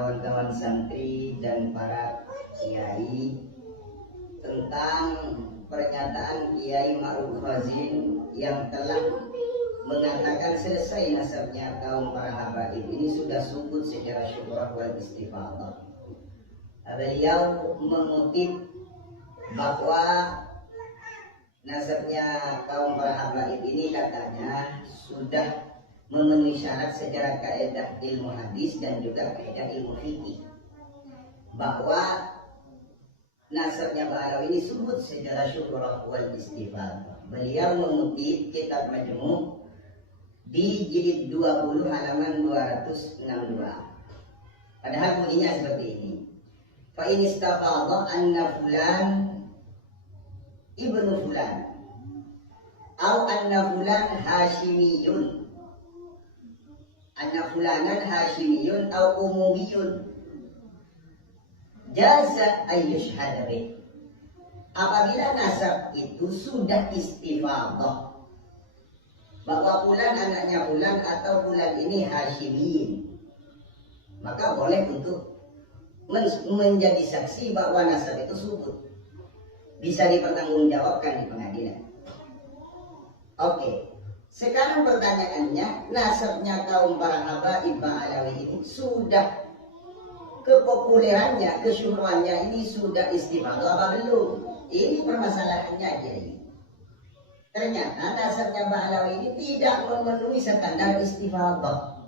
kawan-kawan santri dan para kiai tentang pernyataan Kiai Ma'ruf Razin yang telah mengatakan selesai nasabnya kaum para habaib ini sudah subut secara syukrah wal istifadah. Beliau mengutip bahwa nasabnya kaum para habaib ini katanya sudah memenuhi syarat secara kaidah ilmu hadis dan juga kaidah ilmu fikih, bahwa nasabnya Ba'alawi ini sebut secara syukrah wal istifadah. Beliau mengutip kitab Majmu' di jilid 20 halaman 262. Padahal bunyinya seperti ini. Fa in istafadha anna fulan ibnu fulan atau anna fulan hashimiyun, anna fulanan hashimiyun atau umumiyun, jaza ayyushhada bih. Apabila nasab itu sudah istifadah bahwa fulan anaknya fulan atau fulan ini hashimiyin, maka boleh untuk menjadi saksi bahwa nasab itu subut, bisa dipertanggungjawabkan di pengadilan. Oke, sekarang pertanyaannya, nasabnya kaum para habaib Ba'alawi ini sudah kepopulerannya, kesyuhrannya ini sudah istifadah apa belum? Ini permasalahannya aja ini. Ternyata nasabnya Ba'alawi ini tidak memenuhi standar istifadah.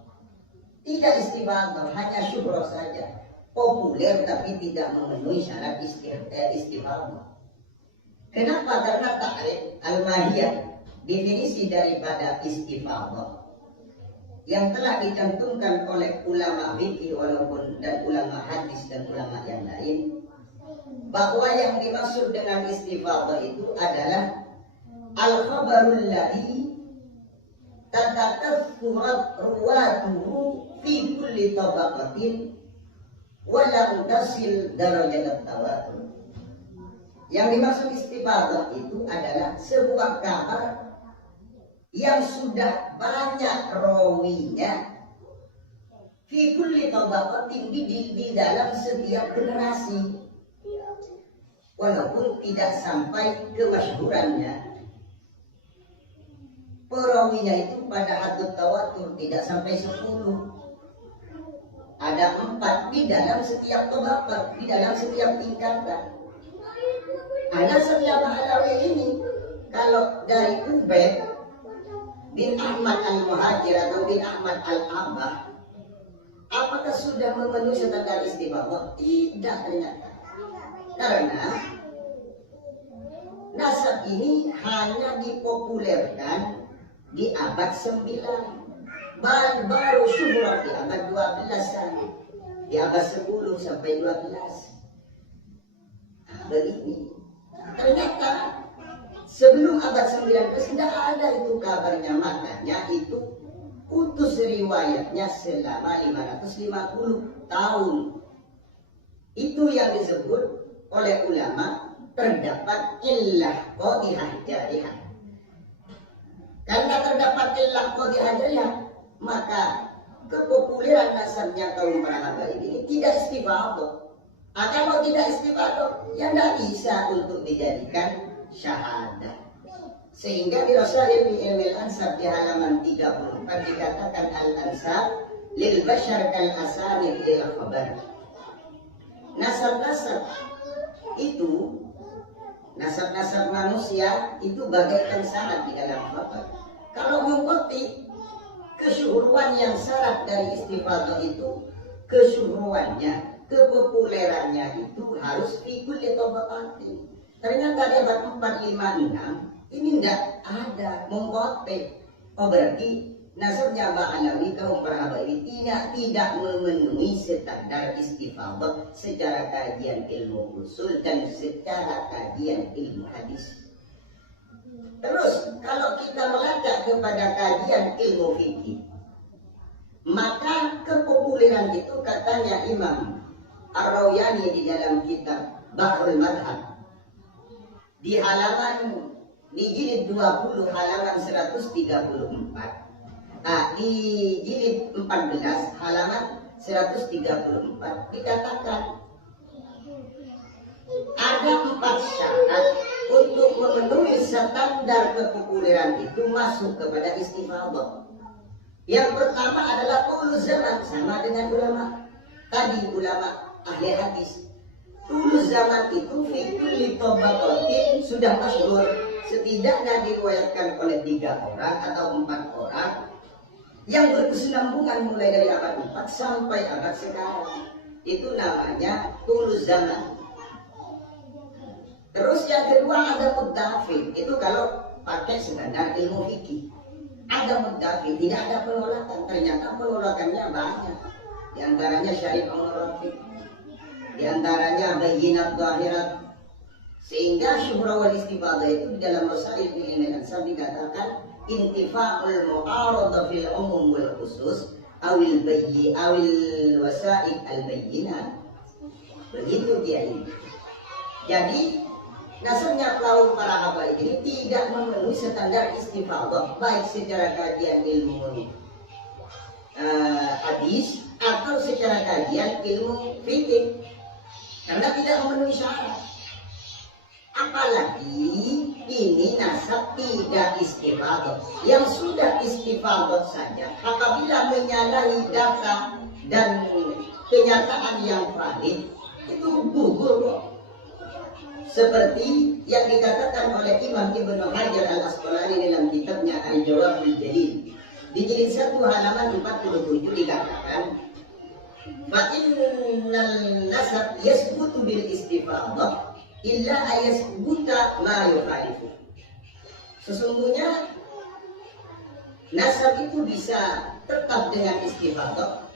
Tidak istifadah, hanya syuhrah saja. Populer tapi tidak memenuhi syarat istifadah. Kenapa? Karena ta'rif al-mahiyah, definisi daripada istifadah yang telah dicantumkan oleh ulama fikih walaupun dan ulama hadis dan ulama yang lain, bahwa yang dimaksud dengan istifadah itu adalah al-khabarul ladzi tatakaffurat ruwatuhu fi kulli tabaqatin wa lam tasil darajat tawatur. Yang dimaksud istifadah itu adalah sebuah kabar yang sudah banyak rawinya fi kulli tabaqatin di dalam setiap generasi, walaupun tidak sampai kemasyhurannya. Perawinya itu pada hadut tawatur tidak sampai 10. Ada 4 di dalam setiap tabaqat, di dalam setiap tingkatan. Ada setiap Ba'alawi ini, kalau dari Ubaid bin Ahmad al-Muhajir atau bin Ahmad al-Abbah, apakah sudah memenuhi standar istifadah? Tidak ternyata. Karena nasab ini hanya dipopulerkan di abad 9. Baru syuhrah di abad 12-an, di abad 10 sampai 12. Nah, begini. Ternyata sebelum abad 19 tidak ada itu kabarnya, makanya itu putus riwayatnya selama 550 tahun. Itu yang disebut oleh ulama terdapat illah qadhihah jarihah. Karena terdapat illah qadhihah jarihah, maka kepopuleran nasabnya kaum para habaib ini tidak istifadah. Kalau tidak istifadah, ya tidak bisa untuk dijadikan syahadah. Sehingga di Rasail bi Ilmil Ansab di halaman 34 dikatakan al-ansab lil bashar kal asanid lil khabar. Nasab-nasab itu, nasab-nasab manusia itu bagaikan syarat di dalam khabar. Kalau mengikuti kesyuhruan yang syarat dari istifadah itu, kesyuhruannya, kepopulerannya itu harus ikut ditobakati. Ternyata di abad 456 ini tidak ada mengkotek. Oh, berarti nasabnya Ba'alawi kaum para habaib tidak memenuhi standar istifadah secara kajian ilmu usul dan secara kajian ilmu hadis. Terus kalau kita melacak kepada kajian ilmu fikih, maka kepopuleran itu katanya Imam Ar-Rawayani di dalam kitab Bahrul Madhab di halaman di jilid 20 halaman 134. Nah, di jilid 14 halaman 134 dikatakan ada 4 syarat untuk memenuhi standar kepopuleran itu masuk kepada istifadhah. Yang pertama adalah tulus zaman, sama dengan ulama. Tadi ulama ahli hadis. Tulus zaman itu fikul litobatotin sudah masyhur. Setidaknya diriwayatkan oleh 3 orang atau 4 orang yang berkesinambungan mulai dari abad 4 sampai abad sekarang. Itu namanya tulus zaman. Terus yang kedua ada muddafin. Itu kalau pakai standar ilmu fikih. Ada muddafin, tidak ada penolakan. Ternyata penolakannya banyak. Di antaranya syarif al-rafiq. Di antaranya bayyinat zahirat. Sehingga syuhra wal istifadhah itu di dalam masail ilmi ansab dikatakan intifa'ul mu'aradah fil umum wal khusus awil bayyi awil wasaid al bayyinah. Begitu dia ini. Jadi nasabnya kaum para habaib ini tidak memenuhi standar istifadhah baik secara kajian ilmu hadis atau secara kajian ilmu fikih karena tidak memenuhi syarat. Apalagi ini nasab tidak istifadhah. Yang sudah istifadhah saja apabila menyalahi data dan kenyataan yang valid itu gugur kok. Seperti yang dikatakan oleh Imam Ibnu Hajar al-Asqalani dalam kitabnya Al-Jawabul Jalil. Di jilid 1 halaman 47 dikatakan, "Fa innal nasab yasbutu bil istifadhah illa ayasbuta ma yukhalifu." Sesungguhnya nasab itu bisa tetap dengan istifadhah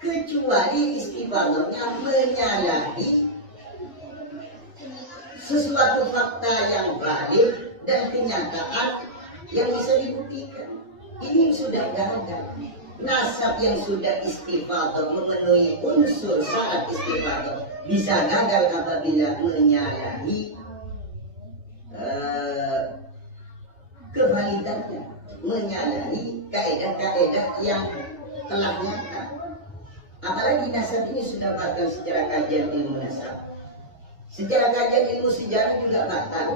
kecuali istifadhahnya menyalahi sesuatu fakta yang valid dan kenyataan yang bisa dibuktikan. Ini sudah gagal. Nasab yang sudah istifadhah memenuhi unsur syarat istifadhah bisa gagal apabila menyalahi kevalidannya, menyalahi kaidah-kaidah yang telah nyata. Apalagi nasab ini sudah batal secara kajian ilmu nasab. Secara kajian ilmu sejarah juga batal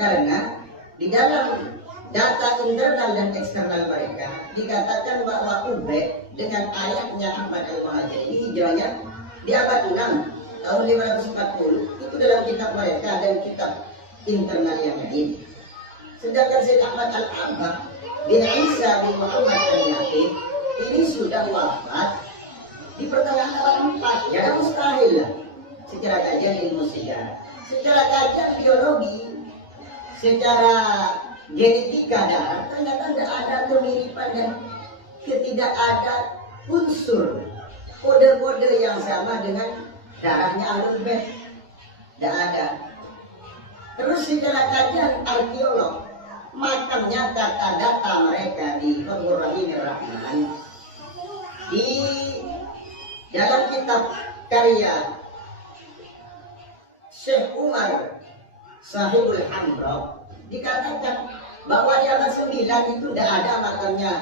karena di dalam data internal dan eksternal mereka dikatakan bahwa Ubaid dengan ayahnya Ahmad al-Muhajir ini hijrahnya di abad 6 tahun 540 itu dalam kitab mereka dan kitab internal yang lain. Sedangkan Sayyid Ahmad al-Abbah bin Isa bin Muhammad al-Naqib ini sudah wafat di pertengahan abad 4. Ya mustahil lah. Secara kajian ilmu sejarah, secara kajian biologi, secara genetika darah, ternyata tidak ada kemiripan dan tidak ada unsur kode-kode yang sama dengan darahnya Ahlul Bait. Tidak ada. Terus secara kajian arkeolog, makamnya data-data mereka di Fathur Rahimir Rahman di dalam kitab karya Syekh Umar Sahibul Hamra dikatakan bahwa di abad 9 itu tidak ada makamnya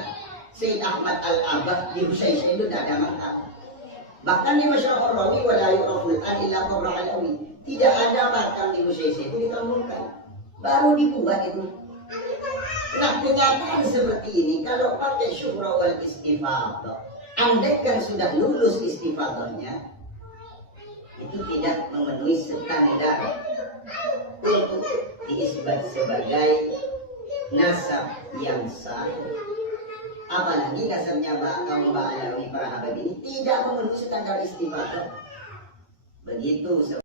Sayyid Ahmad al-Abbah di Husaysy, itu tidak ada makam. Bahkan di Masyarakat Rawi wala yu'raful an illa qabra alawi, tidak ada makam di Husaysy, itu ditemukan, baru dibuat itu. Nah kenyataan seperti ini kalau pakai syuhra wal istifadhah, andaikan sudah lulus istifadhahnya itu tidak memenuhi standar untuk diisbat sebagai nasab yang sah. Apalagi nasabnya kaum Ba'alawi para habaib ini tidak memenuhi standar istifadhah. Begitu.